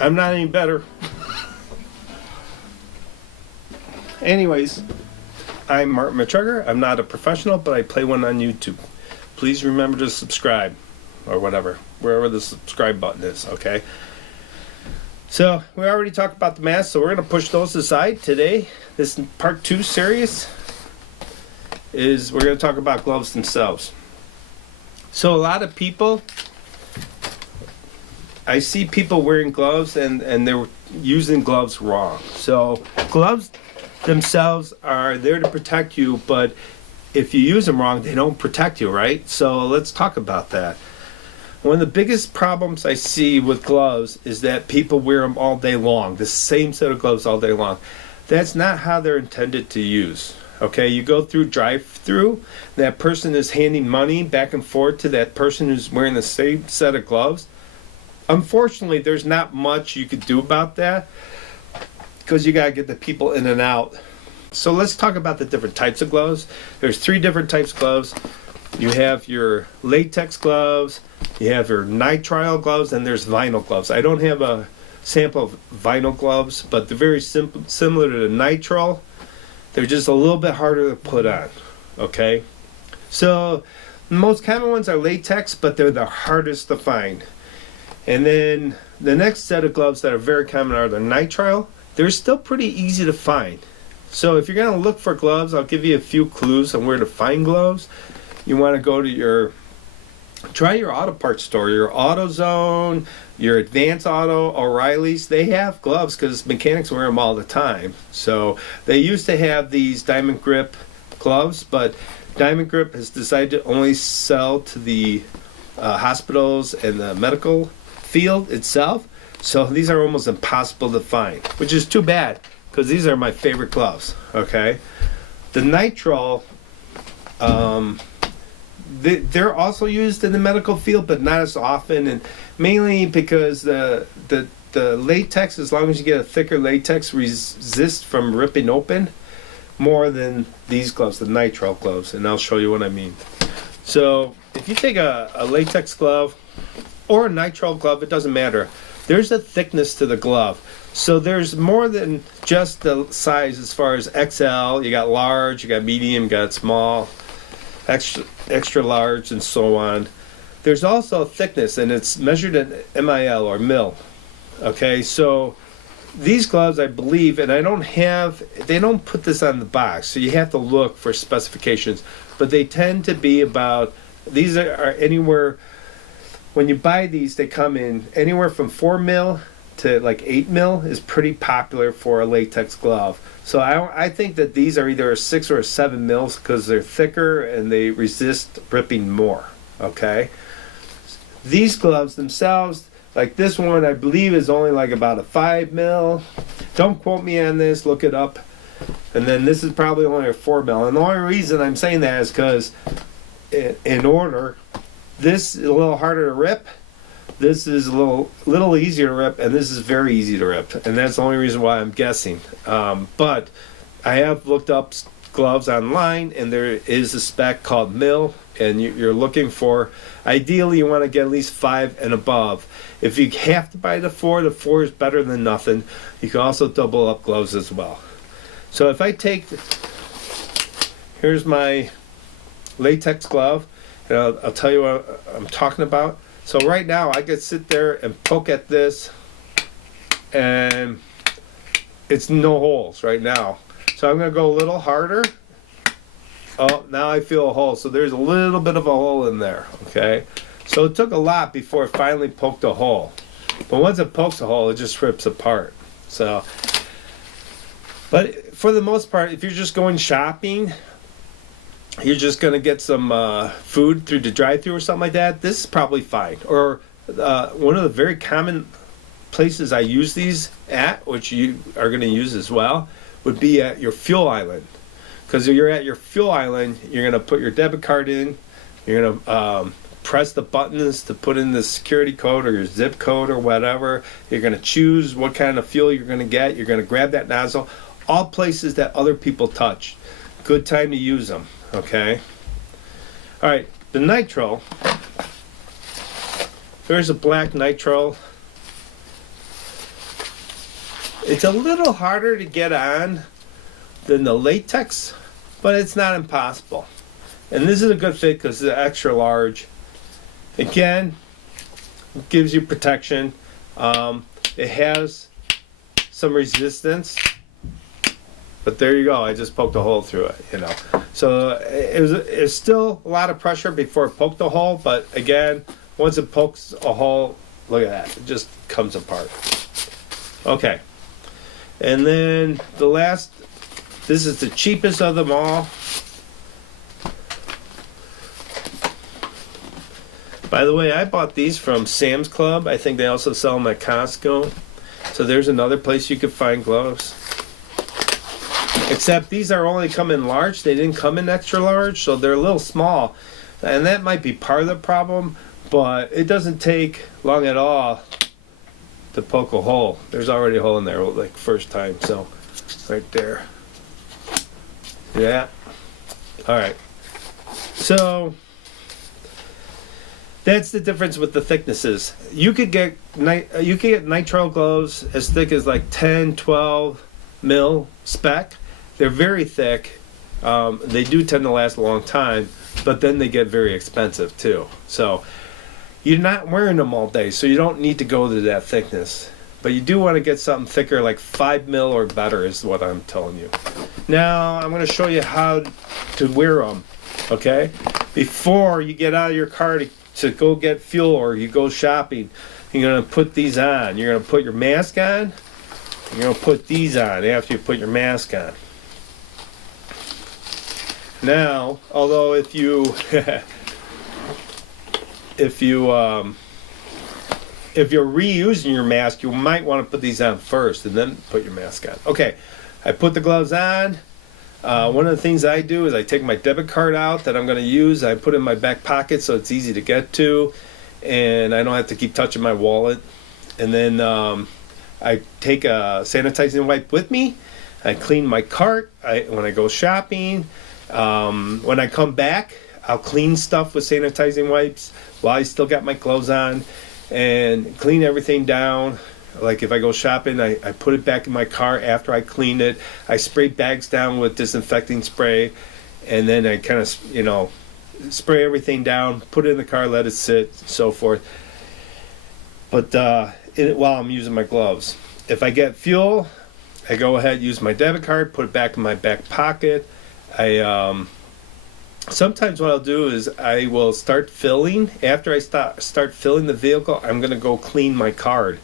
I'm not any better. Anyways, I'm Martin Matrugger. I'm not a professional, but I play one on YouTube. Please remember to subscribe, or whatever, wherever the subscribe button is, okay? So, we already talked about the masks, so we're going to push those aside today. This part 2 series is we're going to talk about gloves themselves. So, a lot of people, I see people wearing gloves and they're using gloves wrong. So, gloves themselves are there to protect you, but if you use them wrong, they don't protect you, right? So let's talk about that. One of the biggest problems I see with gloves is that people wear them all day long, the same set of gloves all day long. That's not how they're intended to use. Okay, you go through drive-through, that person is handing money back and forth to that person who's wearing the same set of gloves. Unfortunately, there's not much you could do about that, because you got to get the people in and out. So let's talk about the different types of gloves. There's 3 different types of gloves. You have your latex gloves, you have your nitrile gloves, and there's vinyl gloves. I don't have a sample of vinyl gloves, but they're very similar to the nitrile. They're just a little bit harder to put on, okay? So the most common ones are latex, but they're the hardest to find. And then the next set of gloves that are very common are the nitrile. They're still pretty easy to find. So if you're going to look for gloves, I'll give you a few clues on where to find gloves. You want to go to try your auto parts store, your AutoZone, your Advance Auto, O'Reilly's. They have gloves because mechanics wear them all the time. So they used to have these Diamond Grip gloves, but Diamond Grip has decided to only sell to the hospitals and the medical field itself. So these are almost impossible to find, which is too bad because these are my favorite gloves, okay? The nitrile, they're also used in the medical field, but not as often, and mainly because the latex, as long as you get a thicker latex, resists from ripping open more than these gloves, the nitrile gloves, and I'll show you what I mean. So if you take a latex glove or a nitrile glove, it doesn't matter. There's a thickness to the glove. So there's more than just the size as far as XL. You got large, you got medium, you got small, extra large, and so on. There's also thickness, and it's measured in MIL or mil. Okay, so these gloves, I believe, and they don't put this on the box, so you have to look for specifications, but they tend to be about, these are anywhere, when you buy these, they come in anywhere from 4 mil to like 8 mil is pretty popular for a latex glove. So I think that these are either a 6 or a 7 mils because they're thicker and they resist ripping more, okay? These gloves themselves, like this one, I believe is only like about a 5 mil. Don't quote me on this, look it up. And then this is probably only a 4 mil. And the only reason I'm saying that is because in order, this is a little harder to rip, this is a little easier to rip, and this is very easy to rip. And that's the only reason why I'm guessing. But I have looked up gloves online, and there is a spec called mil, and you're looking for, ideally you want to get at least 5 and above. If you have to buy the 4 is better than nothing. You can also double up gloves as well. So if I take, here's my latex glove, and I'll tell you what I'm talking about. So right now I could sit there and poke at this, and it's no holes right now. So I'm going to go a little harder. Oh, now I feel a hole. So there's a little bit of a hole in there, okay? So it took a lot before it finally poked a hole. But once it pokes a hole, it just rips apart. So, but for the most part, if you're just going shopping, you're just going to get some food through the drive-thru or something like that, this is probably fine. Or one of the very common places I use these at, which you are going to use as well, would be at your fuel island. Because if you're at your fuel island, you're going to put your debit card in, you're going to press the buttons to put in the security code or your zip code or whatever. You're going to choose what kind of fuel you're going to get. You're going to grab that nozzle. All places that other people touch. Good time to use them, okay? All right, the nitrile. There's a black nitrile. It's a little harder to get on than the latex, but it's not impossible. And this is a good fit because it's extra large. Again, it gives you protection. It has some resistance, but there you go. I just poked a hole through it, you know. So it was still a lot of pressure before it poked a hole, but again, once it pokes a hole, look at that, it just comes apart. Okay, and then the last, this is the cheapest of them all. By the way, I bought these from Sam's Club. I think they also sell them at Costco. So there's another place you could find gloves. Except these are only come in large. They didn't come in extra large, so they're a little small. And that might be part of the problem, but it doesn't take long at all to poke a hole. There's already a hole in there, like first time, so right there. Yeah. All right. So that's the difference with the thicknesses. You could get nitrile gloves as thick as like 10, 12 mil spec. They're very thick. They do tend to last a long time, but then they get very expensive too. So you're not wearing them all day, so you don't need to go to that thickness. But you do want to get something thicker, like 5 mil or better is what I'm telling you. Now I'm going to show you how to wear them, okay? Before you get out of your car to go get fuel or you go shopping, you're going to put these on. You're going to put your mask on. You're going to put these on after you put your mask on. Now, although if you're reusing your mask, you might want to put these on first and then put your mask on. Okay, I put the gloves on. One of the things I do is I take my debit card out that I'm going to use. I put it in my back pocket so it's easy to get to, and I don't have to keep touching my wallet. And then I take a sanitizing wipe with me. I clean my cart when I go shopping. When I come back, I'll clean stuff with sanitizing wipes while I still got my clothes on and clean everything down. Like if I go shopping, I put it back in my car after I clean it. I spray bags down with disinfecting spray, and then I kind of, spray everything down, put it in the car, let it sit, so forth. But while I'm using my gloves. If I get fuel, I go ahead, use my debit card, put it back in my back pocket. Sometimes what I'll do is I will start filling. After I start filling the vehicle, I'm going to go clean my card.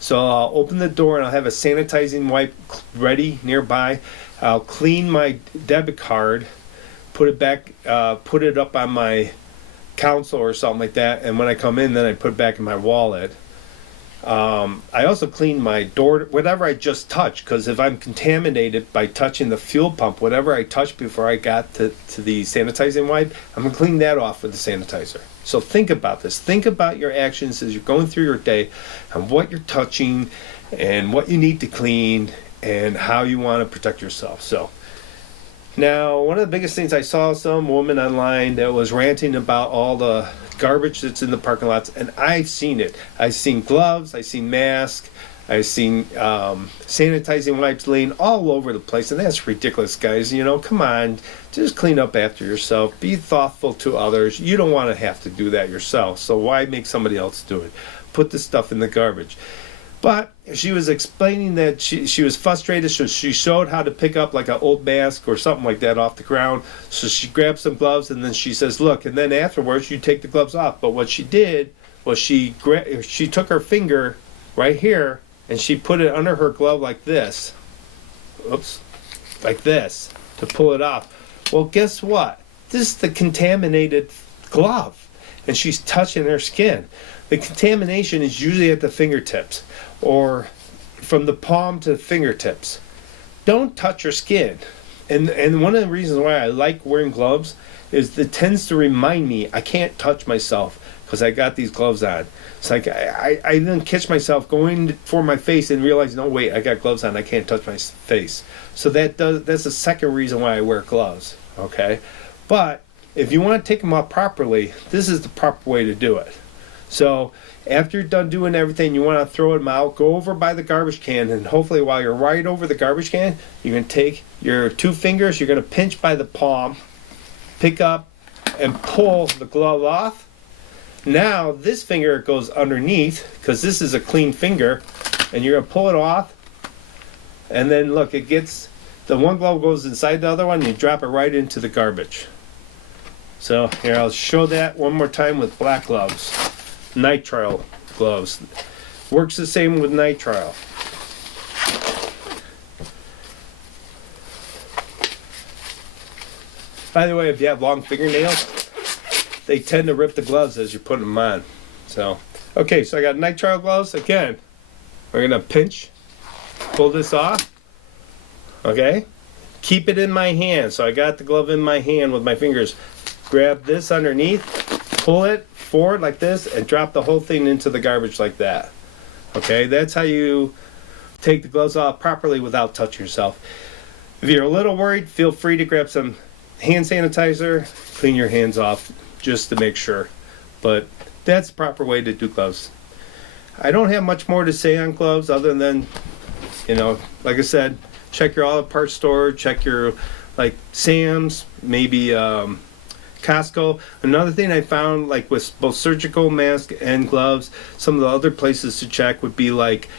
So I'll open the door and I'll have a sanitizing wipe ready nearby. I'll clean my debit card, put it back, put it up on my console or something like that. And when I come in, then I put it back in my wallet. I also clean my door, whatever I just touched, because if I'm contaminated by touching the fuel pump, whatever I touched before I got to the sanitizing wipe, I'm going to clean that off with the sanitizer. So think about this. Think about your actions as you're going through your day and what you're touching and what you need to clean and how you want to protect yourself. So now, one of the biggest things, I saw some woman online that was ranting about all the garbage that's in the parking lots, and I've seen it. I've seen gloves, I've seen masks, I've seen sanitizing wipes laying all over the place, and that's ridiculous, guys. Come on, just clean up after yourself. Be thoughtful to others. You don't want to have to do that yourself, so why make somebody else do it? Put the stuff in the garbage. But she was explaining that she was frustrated, so she showed how to pick up like an old mask or something like that off the ground. So she grabbed some gloves, and then she says, look, and then afterwards you take the gloves off. But what she did was she took her finger right here and she put it under her glove like this. Oops. Like this to pull it off. Well, guess what? This is the contaminated glove, and she's touching her skin. The contamination is usually at the fingertips or from the palm to the fingertips. Don't touch your skin. And one of the reasons why I like wearing gloves is it tends to remind me I can't touch myself because I got these gloves on. It's like I then catch myself going for my face and realize, no, wait, I got gloves on, I can't touch my face. So that's the second reason why I wear gloves, okay? But if you want to take them off properly, this is the proper way to do it. So after you're done doing everything, you want to throw them out. Go over by the garbage can, and hopefully while you're right over the garbage can, you're going to take your 2 fingers, you're going to pinch by the palm, pick up, and pull the glove off. Now this finger goes underneath because this is a clean finger, and you're going to pull it off. And then look, it gets, the one glove goes inside the other one, and you drop it right into the garbage. So here, I'll show that one more time with black gloves. Nitrile gloves. Works the same with nitrile. By the way, if you have long fingernails, they tend to rip the gloves as you're putting them on. So, okay, so I got nitrile gloves. Again, we're going to pinch, pull this off. Okay? Keep it in my hand. So I got the glove in my hand with my fingers. Grab this underneath, pull it forward like this, and drop the whole thing into the garbage like that. Okay? That's how you take the gloves off properly without touching yourself. If you're a little worried, feel free to grab some hand sanitizer, clean your hands off just to make sure. But that's the proper way to do gloves. I don't have much more to say on gloves other than, you know, like I said, check your auto parts store, check your, like, Sam's, maybe Costco. Another thing I found, like with both surgical mask and gloves, some of the other places to check would be like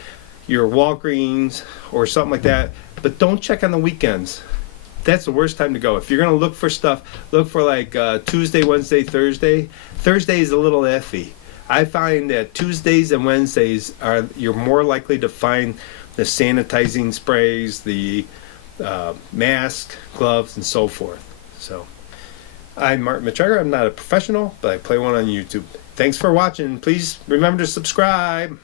your Walgreens or something like that. But don't check on the weekends. That's the worst time to go. If you're going to look for stuff, look for like Tuesday, Wednesday, Thursday. Thursday is a little iffy. I find that Tuesdays and Wednesdays you're more likely to find the sanitizing sprays, the mask, gloves, and so forth. So, I'm Martin McGregor. I'm not a professional, but I play one on YouTube. Thanks for watching. Please remember to subscribe.